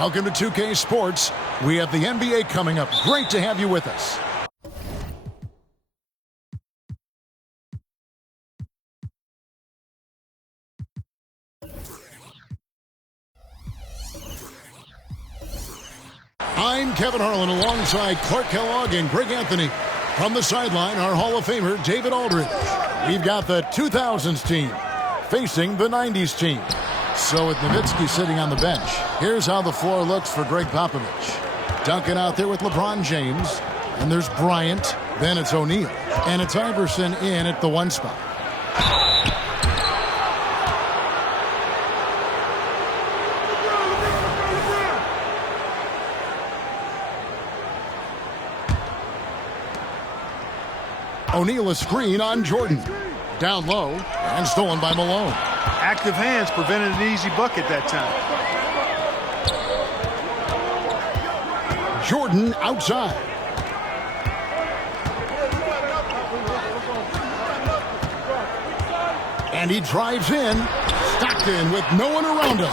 Welcome to 2K Sports. We have the NBA coming up. Great to have you with us. I'm Kevin Harlan alongside Clark Kellogg and Greg Anthony. From the sideline, our Hall of Famer, David Aldridge. We've got the 2000s team facing the 90s team. So with Nowitzki sitting on the bench, here's how the floor looks for Greg Popovich. Duncan out there with LeBron James. And there's Bryant. Then it's O'Neal. And it's Iverson in at the 1 spot. O'Neal a screen on Jordan. Down low and stolen by Malone. Active hands prevented an easy bucket that time. Jordan outside. And he drives in. Stockton with no one around him.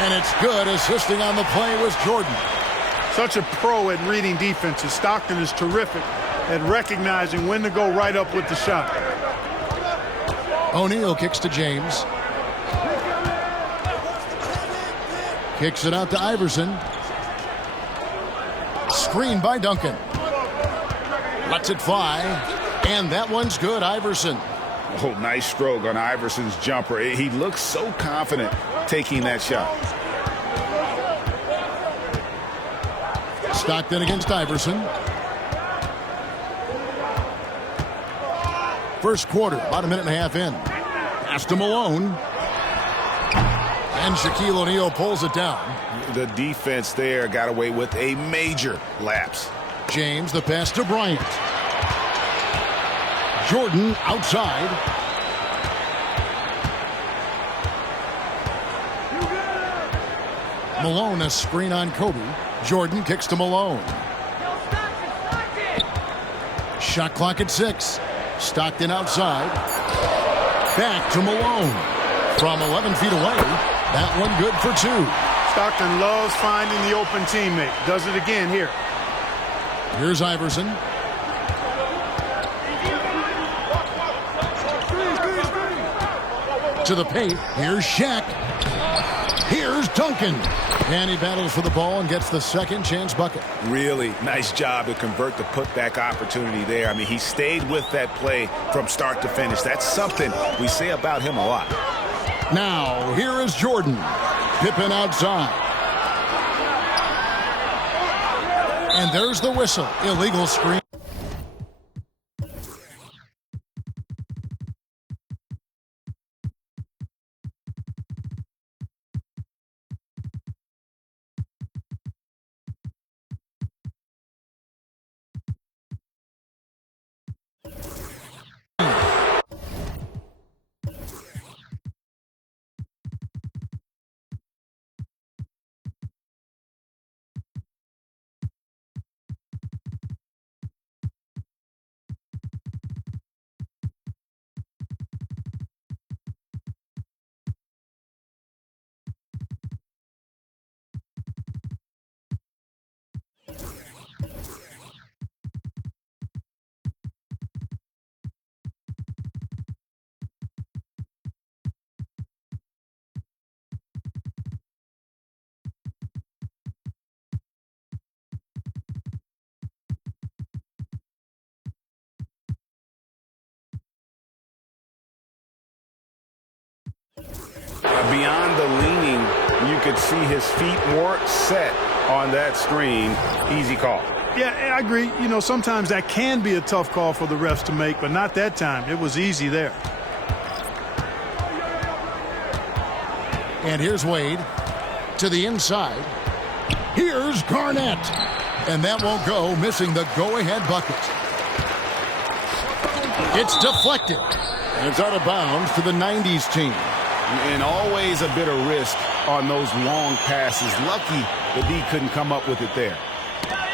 And it's good. Assisting on the play was Jordan. Such a pro at reading defenses. Stockton is terrific at recognizing when to go right up with the shot. O'Neal kicks to James. Kicks it out to Iverson. Screen by Duncan. Lets it fly. And that one's good, Iverson. Oh, nice stroke on Iverson's jumper. He looks so confident taking that shot. Stockton against Iverson. First quarter, about a minute and a half in. Pass to Malone. And Shaquille O'Neal pulls it down. The defense there got away with a major lapse. James, the pass to Bryant. Jordan outside. Malone a screen on Kobe. Jordan kicks to Malone. Shot clock at 6. Stockton outside. Back to Malone. From 11 feet away. That one good for 2. Stockton loves finding the open teammate. Does it again here. Here's Iverson. To the paint. Here's Shaq. Here's Duncan. And he battles for the ball and gets the second chance bucket. Really nice job to convert the putback opportunity there. I mean, he stayed with that play from start to finish. That's something we say about him a lot. Now, here is Jordan. Pippen outside. And there's the whistle. Illegal screen. Beyond the leaning, you could see his feet weren't set on that screen. Easy call. Yeah, I agree. You know, sometimes that can be a tough call for the refs to make, but not that time. It was easy there. And here's Wade to the inside. Here's Garnett. And that won't go, missing the go-ahead bucket. It's deflected. And it's out of bounds to the 90s team. And always a bit of risk on those long passes. Lucky the D couldn't come up with it there.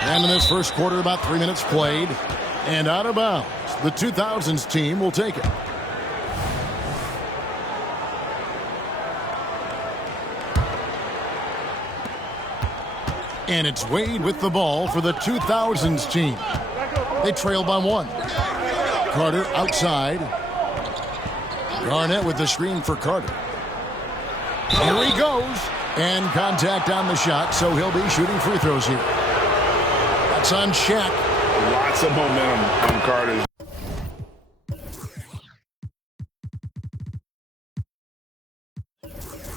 And in this first quarter, about 3 minutes played. And out of bounds. The 2000s team will take it. And it's Wade with the ball for the 2000s team. They trail by 1. Carter outside. Garnett with the screen for Carter. Here he goes. And contact on the shot, so he'll be shooting free throws here. That's on Shaq. Lots of momentum on Carter's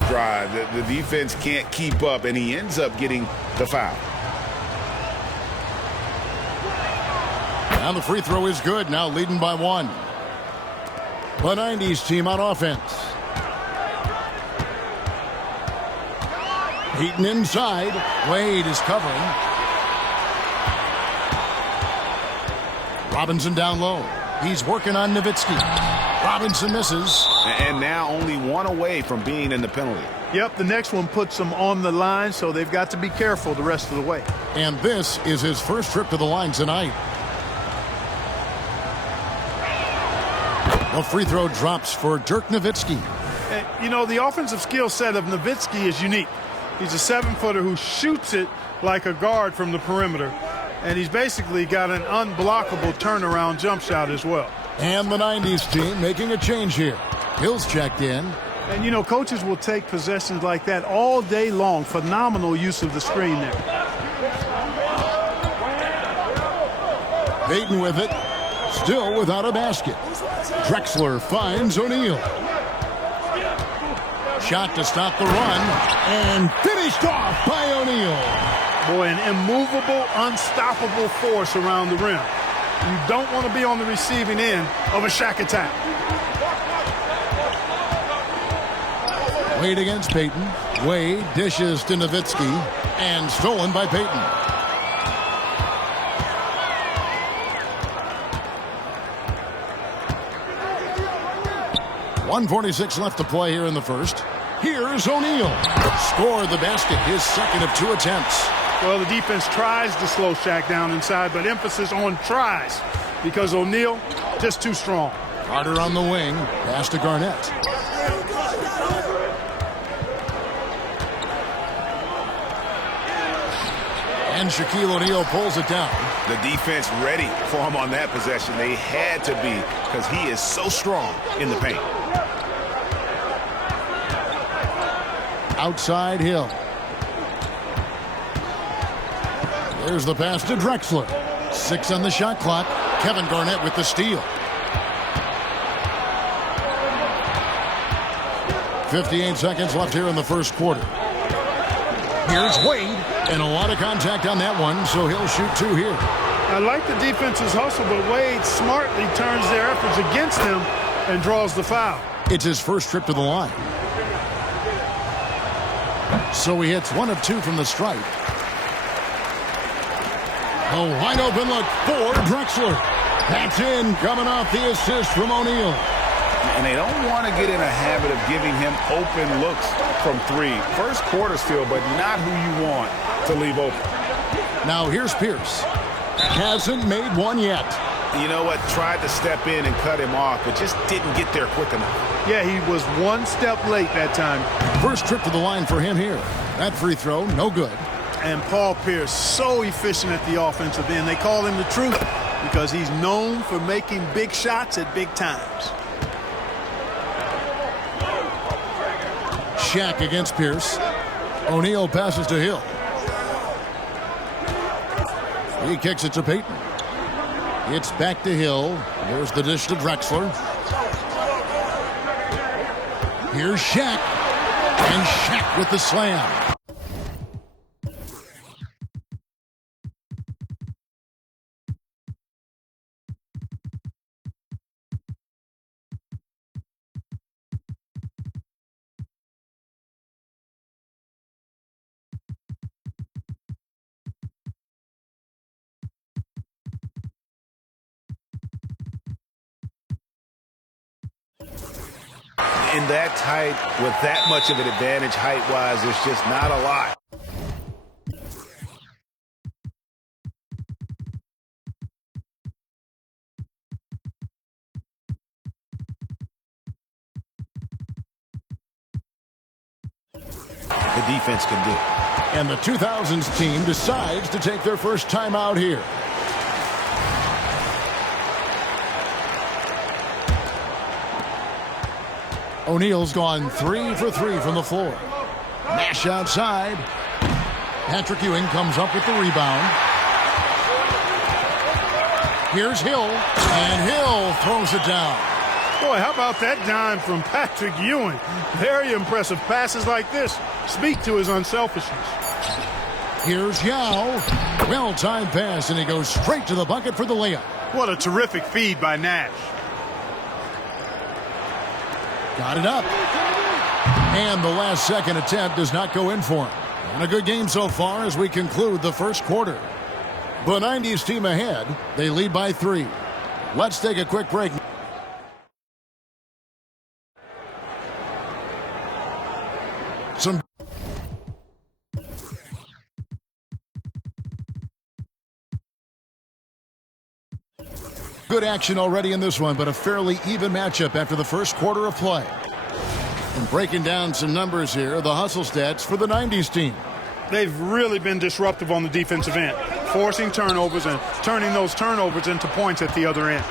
drive. The defense can't keep up, and he ends up getting the foul. And the free throw is good, now leading by 1. The 90s team on offense. Heaton inside. Wade is covering. Robinson down low. He's working on Nowitzki. Robinson misses. And now only one away from being in the penalty. Yep, the next one puts them on the line, so they've got to be careful the rest of the way. And this is his first trip to the line tonight. The free throw drops for Dirk Nowitzki. You know, the offensive skill set of Nowitzki is unique. He's a 7-footer who shoots it like a guard from the perimeter. And he's basically got an unblockable turnaround jump shot as well. And the 90s team making a change here. Hill's checked in. And, you know, coaches will take possessions like that all day long. Phenomenal use of the screen there. Payton with it. Still without a basket. Drexler finds O'Neal. Shot to stop the run. And finished off by O'Neal. Boy, an immovable, unstoppable force around the rim. You don't want to be on the receiving end of a Shaq attack. Wade against Payton. Wade dishes to Nowitzki. And stolen by Payton. .146 left to play here in the first. Here's O'Neal. Scored the basket, his second of 2 attempts. Well, the defense tries to slow Shaq down inside, but emphasis on tries because O'Neal just too strong. Carter on the wing. Pass to Garnett. And Shaquille O'Neal pulls it down. The defense ready for him on that possession. They had to be because he is so strong in the paint. Outside Hill. There's the pass to Drexler. 6 on the shot clock. Kevin Garnett with the steal. 58 seconds left here in the first quarter. Here's Wade. And a lot of contact on that one, so he'll shoot 2 here. I like the defense's hustle, but Wade smartly turns their efforts against him and draws the foul. It's his first trip to the line. So he hits 1 of 2 from the stripe. A wide open look for Drexler. That's in, coming off the assist from O'Neal. And they don't want to get in a habit of giving him open looks from 3. First quarter still, but not who you want to leave open. Now here's Pierce. Hasn't made one yet. You know what? Tried to step in and cut him off, but just didn't get there quick enough. Yeah, he was 1 step late that time. First trip to the line for him here. That free throw, no good. And Paul Pierce, so efficient at the offensive end. They call him the truth because he's known for making big shots at big times. Shaq against Pierce. O'Neal passes to Hill. He kicks it to Payton. It's back to Hill. There's the dish to Drexler. Here's Shaq. And Shaq with the slam. In that tight, with that much of an advantage height-wise, there's just not a lot. The defense can do. And the 2000s team decides to take their first time out here. O'Neal's gone 3 for 3 from the floor. Nash outside. Patrick Ewing comes up with the rebound. Here's Hill, and Hill throws it down. Boy, how about that dime from Patrick Ewing? Very impressive. Passes like this speak to his unselfishness. Here's Yao. Well-timed pass, and he goes straight to the bucket for the layup. What a terrific feed by Nash. Got it up. And the last second attempt does not go in for him. And a good game so far as we conclude the first quarter. The 90s team ahead. They lead by 3. Let's take a quick break. Some good action already in this one, but a fairly even matchup after the first quarter of play. And breaking down some numbers here, the hustle stats for the 90s team. They've really been disruptive on the defensive end, forcing turnovers and turning those turnovers into points at the other end.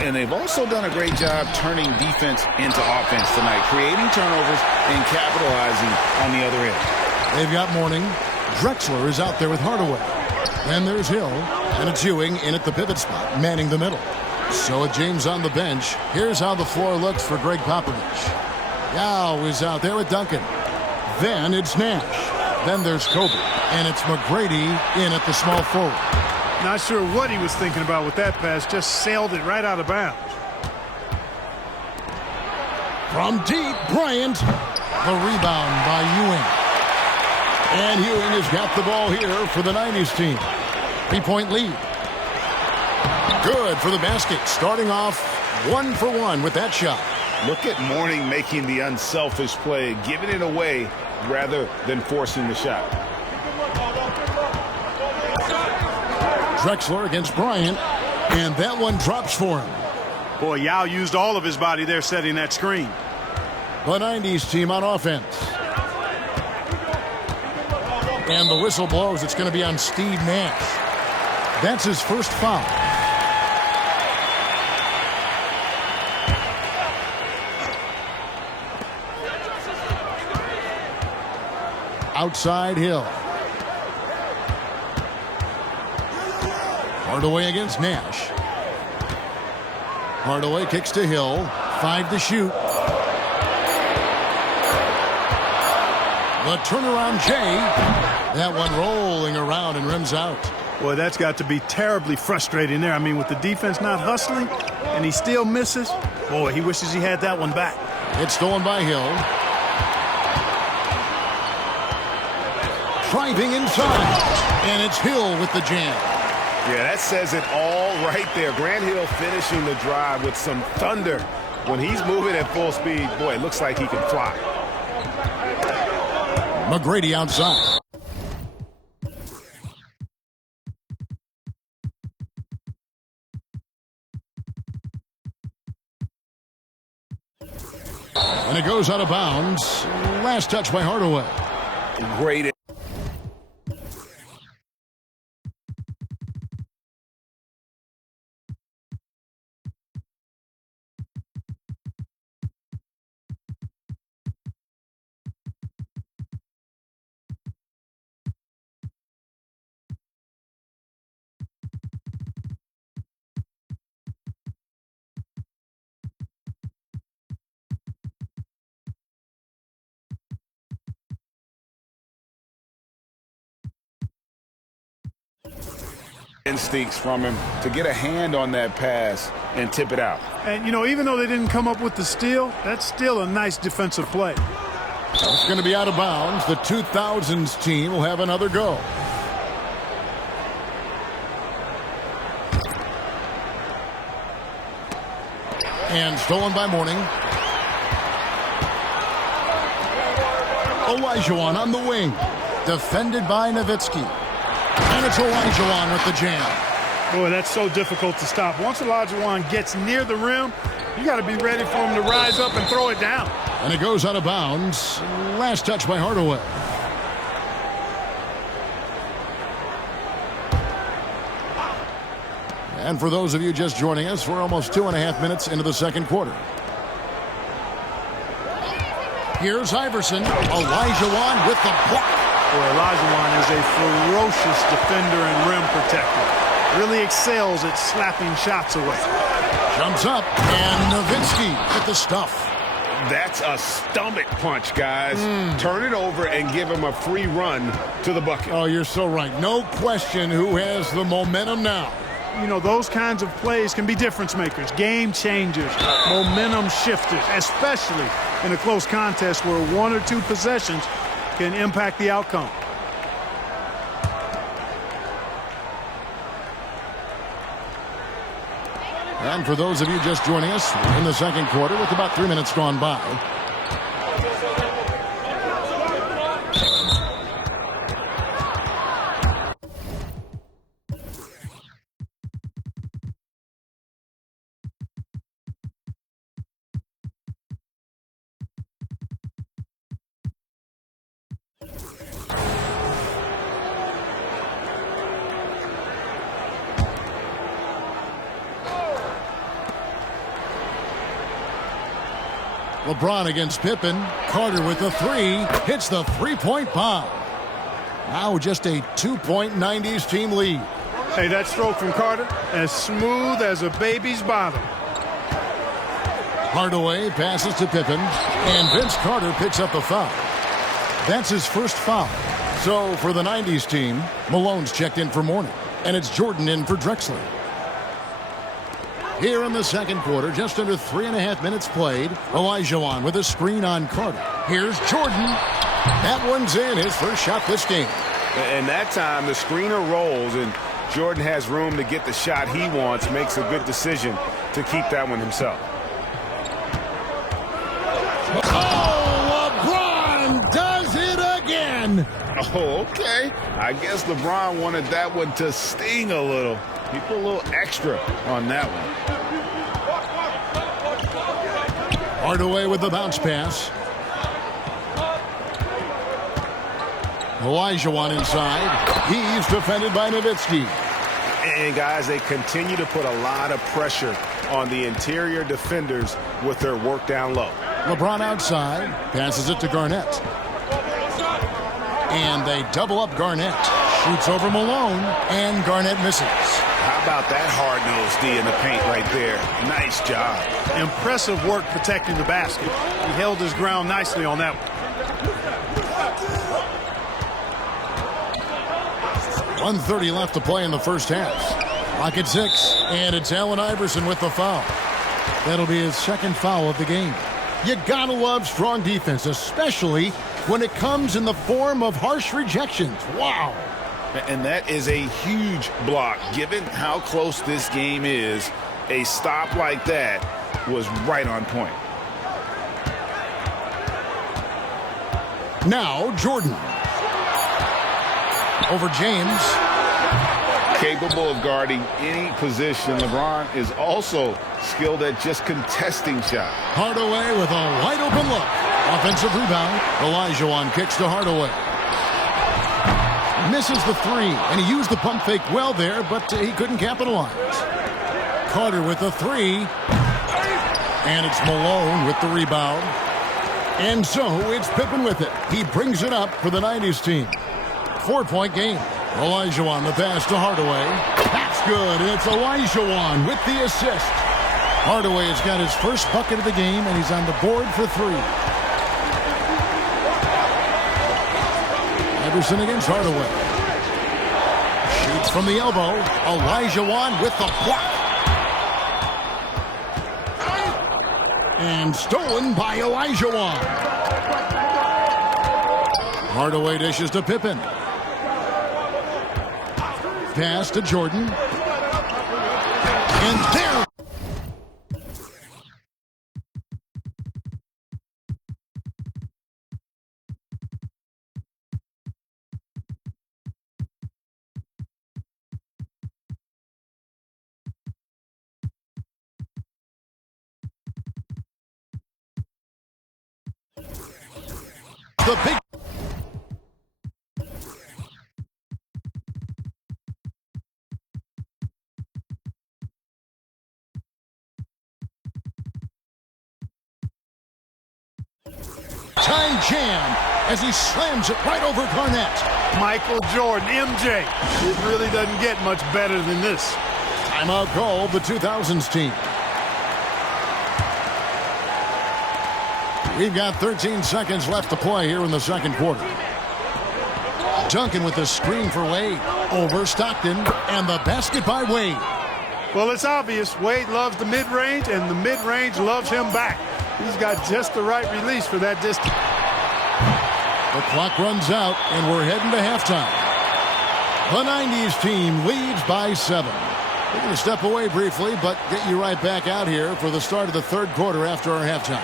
And they've also done a great job turning defense into offense tonight, creating turnovers and capitalizing on the other end. They've got Mourning. Drexler is out there with Hardaway. Then there's Hill, and it's Ewing in at the pivot spot, manning the middle. So with James on the bench, here's how the floor looks for Greg Popovich. Yao is out there with Duncan. Then it's Nash. Then there's Kobe, and it's McGrady in at the small forward. Not sure what he was thinking about with that pass, just sailed it right out of bounds. From deep, Bryant. The rebound by Ewing. And Ewing has got the ball here for the 90s team. 3-point lead. Good for the basket. Starting off 1 for 1 with that shot. Look at Mourning making the unselfish play, giving it away rather than forcing the shot. Drexler against Bryant, and that one drops for him. Boy, Yao used all of his body there setting that screen. The 90s team on offense. And the whistle blows. It's going to be on Steve Nash. That's his first foul. Outside Hill. Hardaway against Nash. Hardaway kicks to Hill. 5 to shoot. The turnaround Jay. That one rolling around and rims out. Boy, that's got to be terribly frustrating there. I mean, with the defense not hustling and he still misses. Boy, he wishes he had that one back. It's stolen by Hill. Driving inside. And it's Hill with the jam. Yeah, that says it all right there. Grant Hill finishing the drive with some thunder. When he's moving at full speed, boy, it looks like he can fly. McGrady outside. And it goes out of bounds. Last touch by Hardaway. Great. Instincts from him to get a hand on that pass and tip it out. And, you know, even though they didn't come up with the steal, that's still a nice defensive play. It's going to be out of bounds. The 2000s team will have another go. And stolen by Mourning. Olajuwon on the wing. Defended by Nowitzki. And it's Olajuwon with the jam. Boy, that's so difficult to stop. Once Olajuwon gets near the rim, you got to be ready for him to rise up and throw it down. And it goes out of bounds. Last touch by Hardaway. And for those of you just joining us, we're almost 2.5 minutes into the second quarter. Here's Iverson. Olajuwon with the block. Boy, Olajuwon is a ferocious defender and rim protector. Really excels at slapping shots away. Jumps up, and Nowitzki with the stuff. That's a stomach punch, guys. Turn it over and give him a free run to the bucket. Oh, you're so right. No question who has the momentum now. You know, those kinds of plays can be difference makers, game changers, momentum shifters, especially in a close contest where one or two possessions can impact the outcome. And for those of you just joining us, we're in the second quarter with about 3 minutes gone by. LeBron against Pippen. Carter with the three. Hits the three-point bomb. Now just a 2-point 90s team lead. Hey, that stroke from Carter, as smooth as a baby's bottom. Hardaway passes to Pippen. And Vince Carter picks up the foul. That's his first foul. So for the 90s team, Malone's checked in for Mourning. And it's Jordan in for Drexler. Here in the second quarter, just under 3.5 minutes played. Olajuwon with a screen on Carter. Here's Jordan. That one's in, his first shot this game. And that time, the screener rolls, and Jordan has room to get the shot he wants, makes a good decision to keep that one himself. Oh, LeBron does it again. Oh, okay. I guess LeBron wanted that one to sting a little. He put a little extra on that one. Hardaway with the bounce pass. Olajuwon inside. He's defended by Nowitzki. And, guys, they continue to put a lot of pressure on the interior defenders with their work down low. LeBron outside. Passes it to Garnett. And they double up Garnett. Shoots over Malone. And Garnett misses. How about that hard-nosed D in the paint right there? Nice job. Impressive work protecting the basket. He held his ground nicely on that one. 1:30 left to play in the first half. Clock at 6. And it's Allen Iverson with the foul. That'll be his second foul of the game. You gotta love strong defense, especially when it comes in the form of harsh rejections. Wow. And that is a huge block. Given how close this game is, a stop like that was right on point. Now Jordan. Over James. Capable of guarding any position. LeBron is also skilled at just contesting shots. Hardaway with a wide open look. Offensive rebound. Olajuwon kicks to Hardaway. Misses the three, and he used the pump fake well there, but he couldn't capitalize. Carter with the three. And it's Malone with the rebound. And so it's Pippen with it. He brings it up for the 90s team. 4-point game. Olajuwon the pass to Hardaway. That's good, and it's Olajuwon with the assist. Hardaway has got his first bucket of the game, and he's on the board for three. Iverson against Hardaway. Shoots from the elbow. Olajuwon with the block. And stolen by Olajuwon. Hardaway dishes to Pippen. Pass to Jordan. And there. The big. Time jam as he slams it right over Garnett. Michael Jordan, MJ. It really doesn't get much better than this. Timeout call, the 2000s team. We've got 13 seconds left to play here in the second quarter. Duncan with the screen for Wade. Over Stockton, and the basket by Wade. Well, it's obvious. Wade loves the mid-range, and the mid-range loves him back. He's got just the right release for that distance. The clock runs out, and we're heading to halftime. The 90s team leads by 7. We're going to step away briefly, but get you right back out here for the start of the third quarter after our halftime.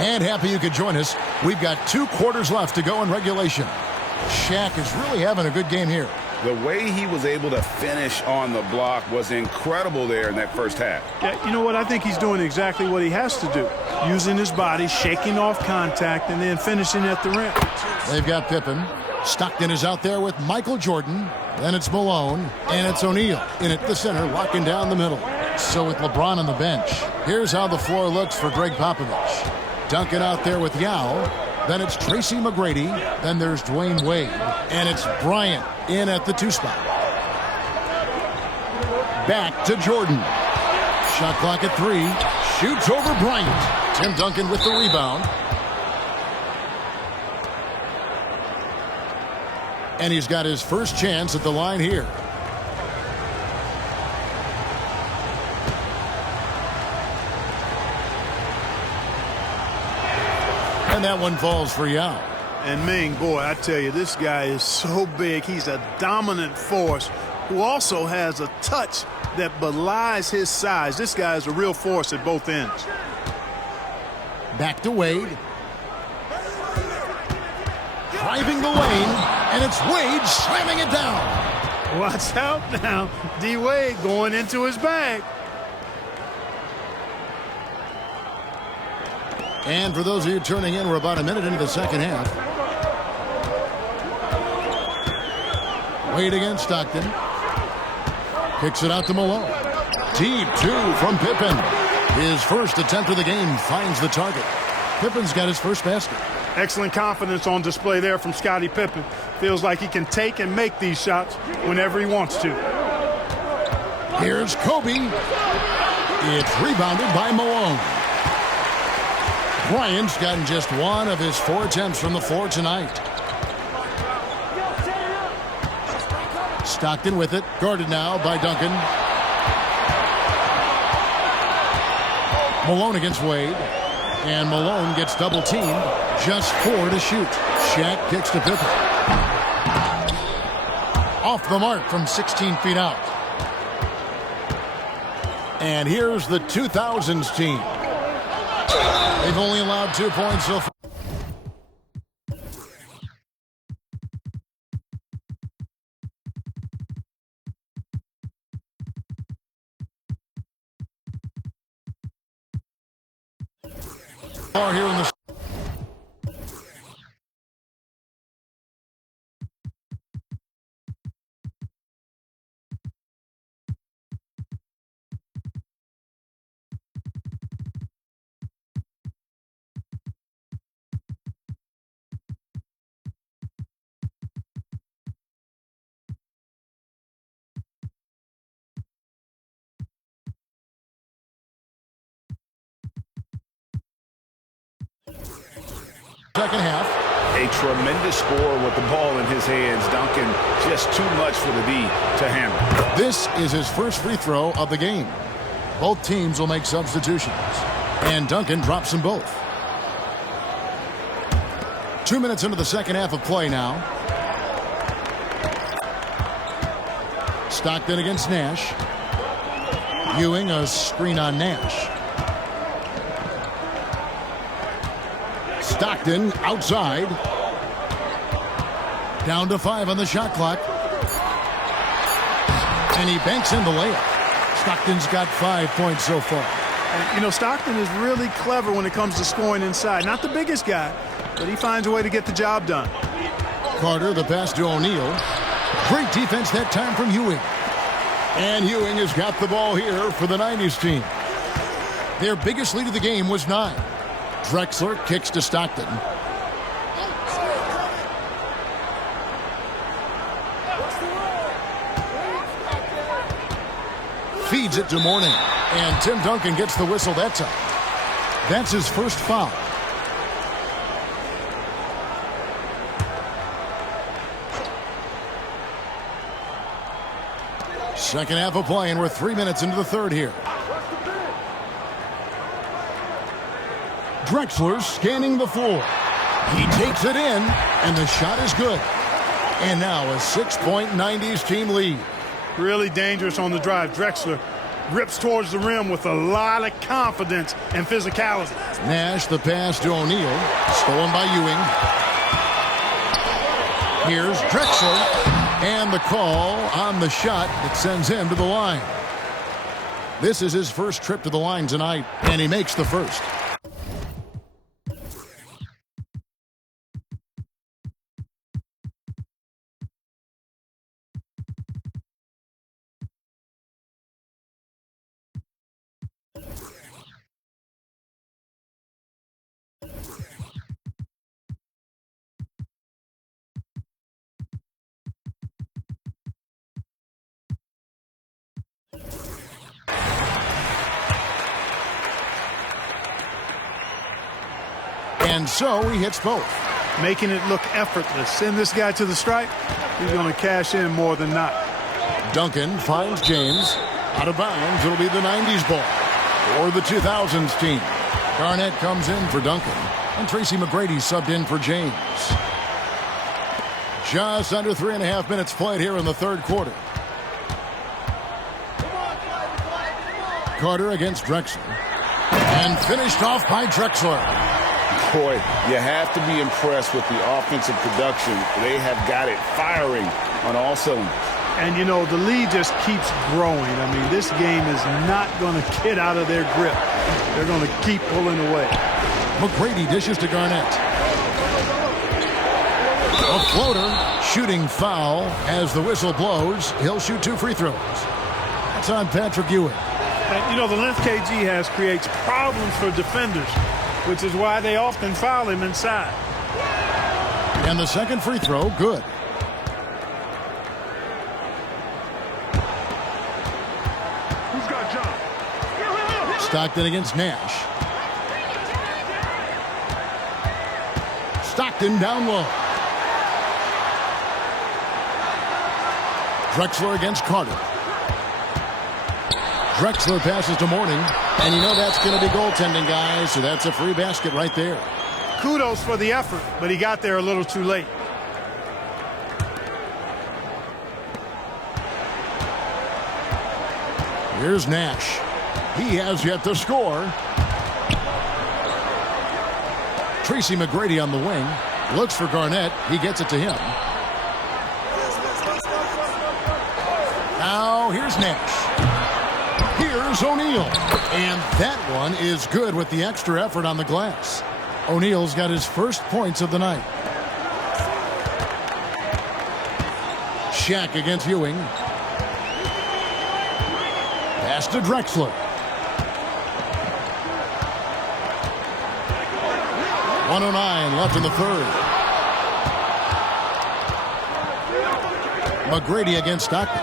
And happy you could join us. We've got 2 quarters left to go in regulation. Shaq is really having a good game here. The way he was able to finish on the block was incredible there in that first half. Yeah, you know what? I think he's doing exactly what he has to do. Using his body, shaking off contact, and then finishing at the rim. They've got Pippen. Stockton is out there with Michael Jordan. Then it's Malone. And it's O'Neal in at the center, locking down the middle. So with LeBron on the bench, here's how the floor looks for Greg Popovich. Duncan out there with Yao. Then it's Tracy McGrady. Then there's Dwayne Wade. And it's Bryant in at the 2 spot. Back to Jordan. Shot clock at 3. Shoots over Bryant. Tim Duncan with the rebound. And he's got his first chance at the line here. And that one falls for Yao. And Ming, boy, I tell you, this guy is so big. He's a dominant force who also has a touch that belies his size. This guy is a real force at both ends. Back to Wade. Driving the lane, and it's Wade slamming it down. Watch out now. D. Wade going into his bag. And for those of you turning in, we're about a minute into the second half. Wade against Stockton. Kicks it out to Malone. Deep 2 from Pippen. His first attempt of the game finds the target. Pippen's got his first basket. Excellent confidence on display there from Scottie Pippen. Feels like he can take and make these shots whenever he wants to. Here's Kobe. It's rebounded by Malone. Bryant's gotten just 1 of his 4 attempts from the floor tonight. Stockton with it, guarded now by Duncan. Malone against Wade. And Malone gets double teamed. Just 4 to shoot. Shaq kicks to Pippen. Off the mark from 16 feet out. And here's the 2000s team. They've only allowed 2 points so far. Here in the second half. A tremendous score with the ball in his hands. Duncan, just too much for the D to handle. This is his first free throw of the game. Both teams will make substitutions. And Duncan drops them both. 2 minutes into the second half of play now. Stockton against Nash. Ewing, a screen on Nash. Stockton outside. Down to 5 on the shot clock. And he banks in the layup. Stockton's got 5 points so far. And, you know, Stockton is really clever when it comes to scoring inside. Not the biggest guy, but he finds a way to get the job done. Carter, the pass to O'Neal. Great defense that time from Ewing. And Ewing has got the ball here for the 90s team. Their biggest lead of the game was 9. Drexler kicks to Stockton. Feeds it to Mourning. And Tim Duncan gets the whistle that time. That's his first foul. Second half of play, and we're 3 minutes into the third here. Drexler scanning the floor. He takes it in, and the shot is good. And now a 6-point 90s team lead. Really dangerous on the drive. Drexler rips towards the rim with a lot of confidence and physicality. Nash, the pass to O'Neal. Stolen by Ewing. Here's Drexler. And the call on the shot that sends him to the line. This is his first trip to the line tonight, and he makes the first. And so he hits both. Making it look effortless. Send this guy to the stripe. He's going to cash in more than not. Duncan finds James. Out of bounds. It'll be the 90s ball. Or the 2000s team. Garnett comes in for Duncan. And Tracy McGrady subbed in for James. Just under 3.5 minutes played here in the third quarter. Carter against Drexler. And finished off by Drexler. Boy, you have to be impressed with the offensive production. They have got it firing on all cylinders. And, you know, the lead just keeps growing. I mean, this game is not going to get out of their grip. They're going to keep pulling away. McGrady dishes to Garnett. A floater, shooting foul as the whistle blows. He'll shoot 2 free throws. That's on Patrick Ewing. And, you know, the length KG has creates problems for defenders, which is why they often foul him inside. And the second free throw, good. Who's got John? Stockton against Nash. Stockton down low. Drexler against Carter. Drexler passes to Mourning. And you know that's going to be goaltending, guys, so that's a free basket right there. Kudos for the effort, but he got there a little too late. Here's Nash. He has yet to score. Tracy McGrady on the wing. Looks for Garnett. He gets it to him. Now here's Nash. Here's O'Neal. And that one is good with the extra effort on the glass. O'Neal's got his first points of the night. Shaq against Ewing. Pass to Drexler. 1:09 left in the third. McGrady against Stockton.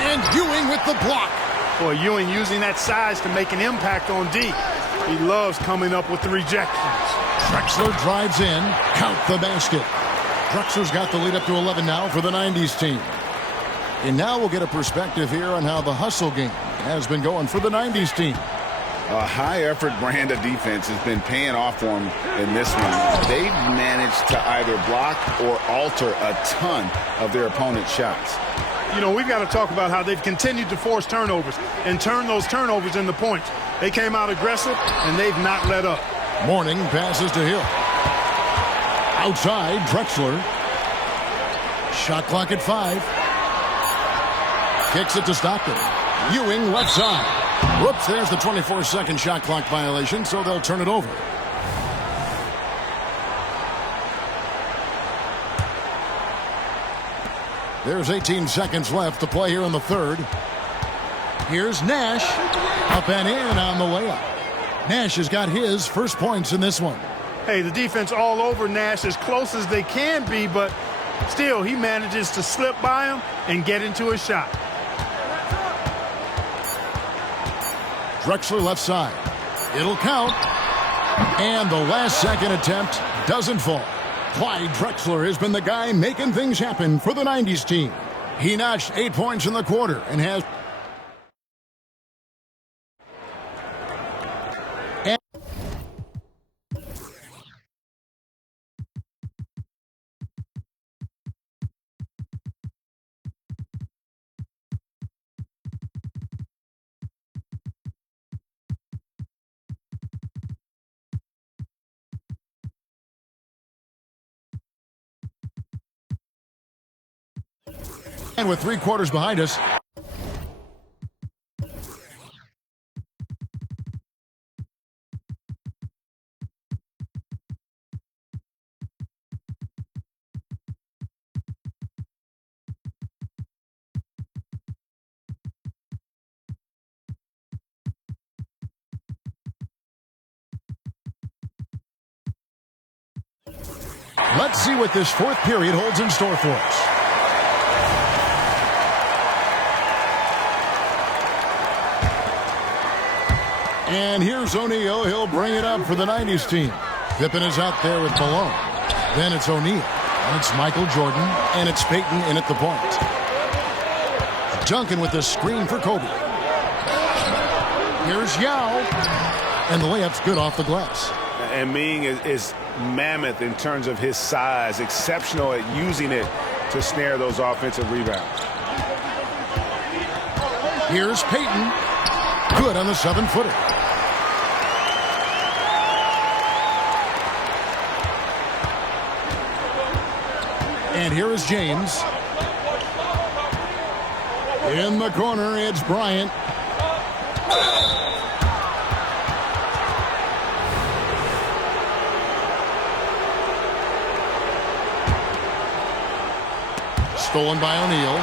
And Ewing with the block. Boy, Ewing using that size to make an impact on D. He loves coming up with the rejections. Drexler drives in. Count the basket. Drexler's got the lead up to 11 now for the 90s team. And now we'll get a perspective here on how the hustle game has been going for the 90s team. A high-effort brand of defense has been paying off for them in this one. They've managed to either block or alter a ton of their opponent's shots. You know, we've got to talk about how they've continued to force turnovers and turn those turnovers into points. They came out aggressive, and they've not let up. Mourning passes to Hill. Outside, Drexler. Shot clock at 5. Kicks it to Stockton. Ewing left side. Whoops, there's the 24-second shot clock violation, so they'll turn it over. There's 18 seconds left to play here in the third. Here's Nash. Up and in on the layup. Nash has got his first points in this one. Hey, the defense all over Nash as close as they can be, but still he manages to slip by him and get into a shot. Drexler left side. It'll count. And the last second attempt doesn't fall. Clyde Drexler has been the guy making things happen for the 90s team. He notched 8 points in the quarter and has... And with 3 quarters behind us. Let's see what this fourth period holds in store for us. And here's O'Neal. He'll bring it up for the 90s team. Pippen is out there with Malone. Then it's O'Neal. And it's Michael Jordan. And it's Peyton in at the point. Duncan with the screen for Kobe. Here's Yao. And the layup's good off the glass. And Ming is mammoth in terms of his size. Exceptional at using it to snare those offensive rebounds. Here's Peyton. Good on the 7-footer. And here is James. In the corner, it's Bryant. Stolen by O'Neal.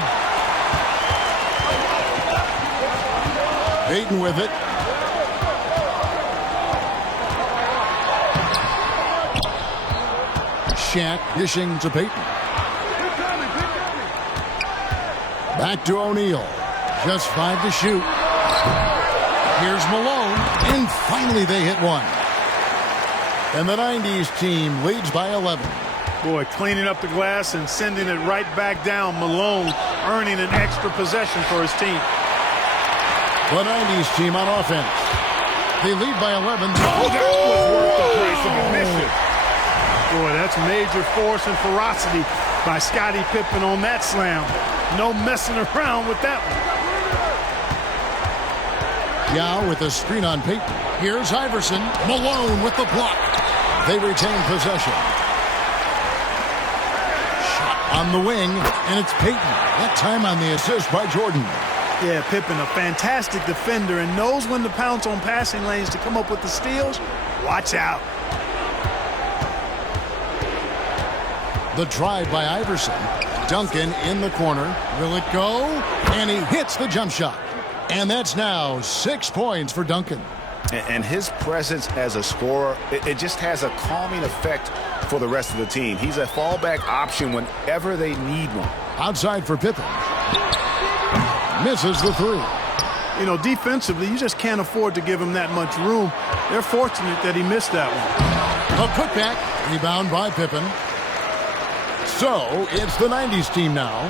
Peyton with it. Shaq dishing to Peyton. Back to O'Neal. Just 5 to shoot. Here's Malone. And finally they hit one. And the 90s team leads by 11. Boy, cleaning up the glass and sending it right back down. Malone earning an extra possession for his team. The 90s team on offense. They lead by 11. Oh, that was worth the price of admission. Boy, that's major force and ferocity by Scottie Pippen on that slam. No messing around with that one. Yao with a screen on Peyton. Here's Iverson. Malone with the block. They retain possession. Shot on the wing, and it's Peyton. That time on the assist by Jordan. Yeah, Pippen, a fantastic defender, and knows when to pounce on passing lanes to come up with the steals. Watch out. The drive by Iverson. Duncan in the corner. Will it go? And he hits the jump shot. And that's now 6 points for Duncan. And his presence as a scorer, it just has a calming effect for the rest of the team. He's a fallback option whenever they need one. Outside for Pippen. Misses the 3. You know, defensively, you just can't afford to give him that much room. They're fortunate that he missed that one. A putback. Rebound by Pippen. So it's the 90s team now.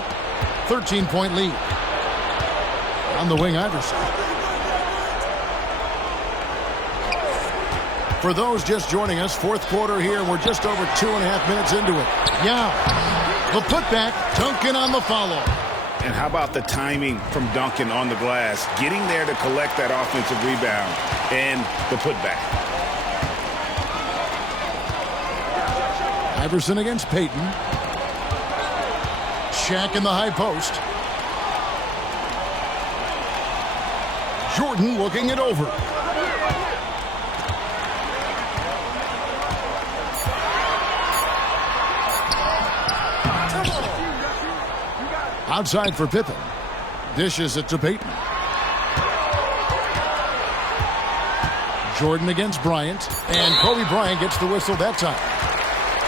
13-point lead. On the wing, Iverson. For those just joining us, fourth quarter here. We're just over 2.5 minutes into it. Yeah. The putback. Duncan on the follow. And how about the timing from Duncan on the glass? Getting there to collect that offensive rebound and the putback. Iverson against Payton. Shaq in the high post. Jordan looking it over. Outside for Pippen. Dishes it to Payton. Jordan against Bryant. And Kobe Bryant gets the whistle that time.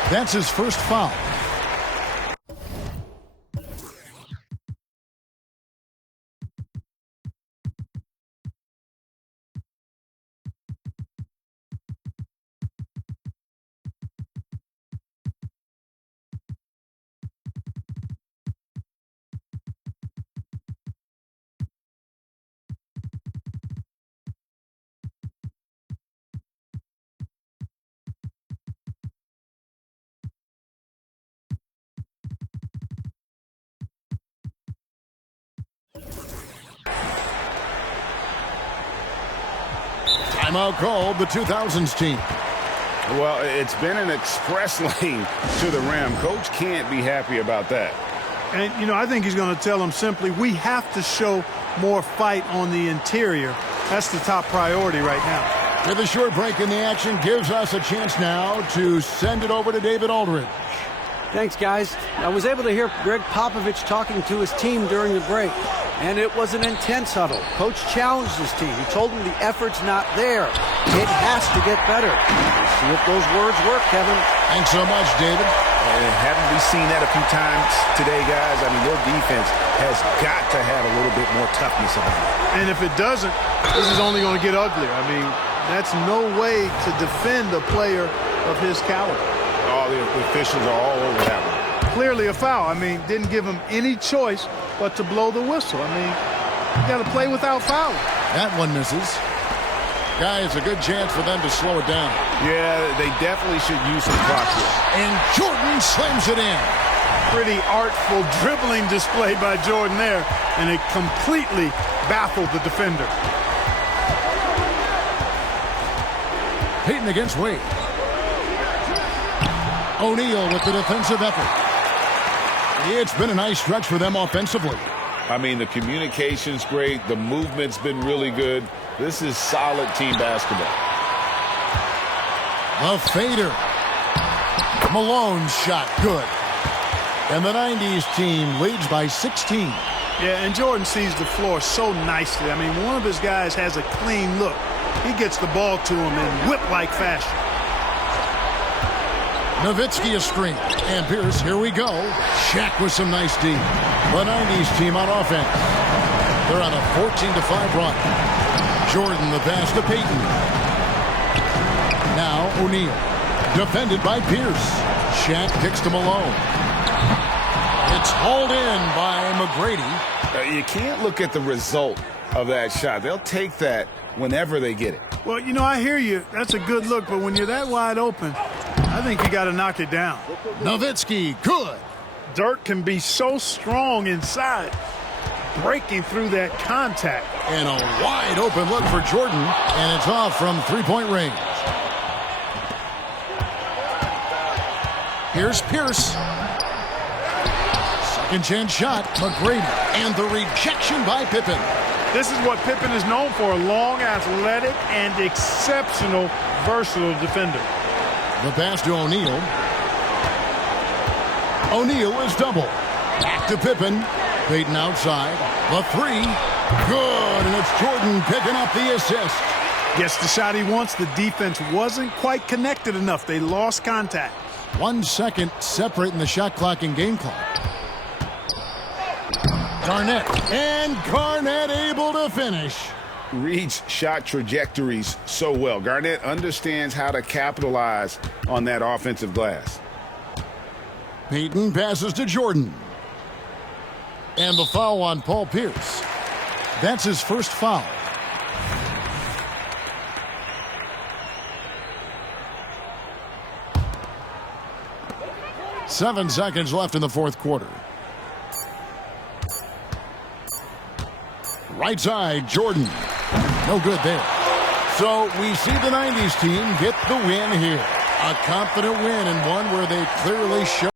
That's his first foul. Timeout called the 2000s team. Well, it's been an express lane to the rim. Coach can't be happy about that. And, you know, I think he's going to tell them simply, we have to show more fight on the interior. That's the top priority right now. With a short break in the action, gives us a chance now to send it over to David Aldridge. Thanks, guys. I was able to hear Greg Popovich talking to his team during the break, and it was an intense huddle. Coach challenged his team. He told them the effort's not there. It has to get better. We'll see if those words work, Kevin. Thanks so much, David. And haven't we seen that a few times today, guys? I mean, your defense has got to have a little bit more toughness about it. And if it doesn't, this is only going to get uglier. I mean, that's no way to defend a player of his caliber. All the officials are all over that one. Clearly a foul. I mean, didn't give him any choice but to blow the whistle. I mean, you got to play without fouling. That one misses. Guys, a good chance for them to slow it down. Yeah, they definitely should use some clock here. And Jordan slams it in. Pretty artful dribbling display by Jordan there, and it completely baffled the defender. Payton against Wade. O'Neal with the defensive effort. It's been a nice stretch for them offensively. I mean, the communication's great. The movement's been really good. This is solid team basketball. A fader. Malone's shot good. And the 90s team leads by 16. Yeah, and Jordan sees the floor so nicely. I mean, one of his guys has a clean look. He gets the ball to him in whip-like fashion. Nowitzki a screen. And Pierce, here we go. Shaq with some nice D. The 90s team on offense. They're on a 14-5 run. Jordan the pass to Payton. Now O'Neal. Defended by Pierce. Shaq kicks to Malone. It's hauled in by McGrady. You can't look at the result of that shot. They'll take that whenever they get it. Well, you know, I hear you. That's a good look, but when you're that wide open, I think you got to knock it down. Nowitzki, good. Dirk can be so strong inside, breaking through that contact. And a wide open look for Jordan, and it's off from three-point range. Here's Pierce. Second chance shot, McGrady, and the rejection by Pippen. This is what Pippen is known for, a long, athletic, and exceptional, versatile defender. The pass to O'Neal. O'Neal is double. Back to Pippen. Payton outside. The three. Good, and it's Jordan picking up the assist. Gets the shot he wants. The defense wasn't quite connected enough. They lost contact. 1 second separating the shot clock and game clock. Garnett. And Garnett able to finish. reads shot trajectories so well. Garnett understands how to capitalize on that offensive glass. Peyton passes to Jordan. And the foul on Paul Pierce. That's his first foul. Seven seconds left in the fourth quarter. Right side, Jordan. No good there. So we see the 90s team get the win here. A confident win and one where they clearly show